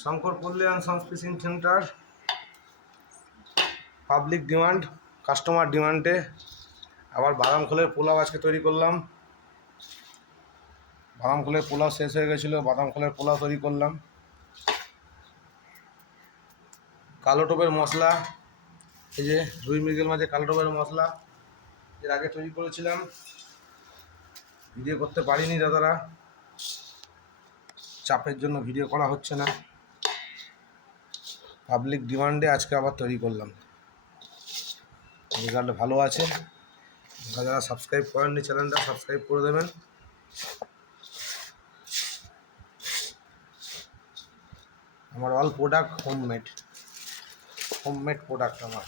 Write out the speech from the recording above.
Shankar Palli and Sons Fishing Centre, public demand, customer ডিমান্ডে আবার বাদাম খোলের পোলাও আজকে তৈরি করলাম। বাদাম খোলের পোলাও শেষ হয়ে গেছিলো, বাদাম খোলের পোলাও তৈরি করলাম। কালো টোপের মশলা, এই যে রুই মৃগেল মাঝে কালো টোপের মশলা এর আগে তৈরি করেছিলাম, ভিডিও করতে পারিনি দাদারা, চাপের জন্য ভিডিও করা হচ্ছে না। পাবলিক ডিমান্ডে আজকে আবার তৈরি করলাম, রেজাল্ট ভালো আছে। যারা সাবস্ক্রাইব করেননি চ্যানেলটা সাবস্ক্রাইব করে দেবেন। আমার অল প্রোডাক্ট হোমমেড প্রোডাক্ট আমার।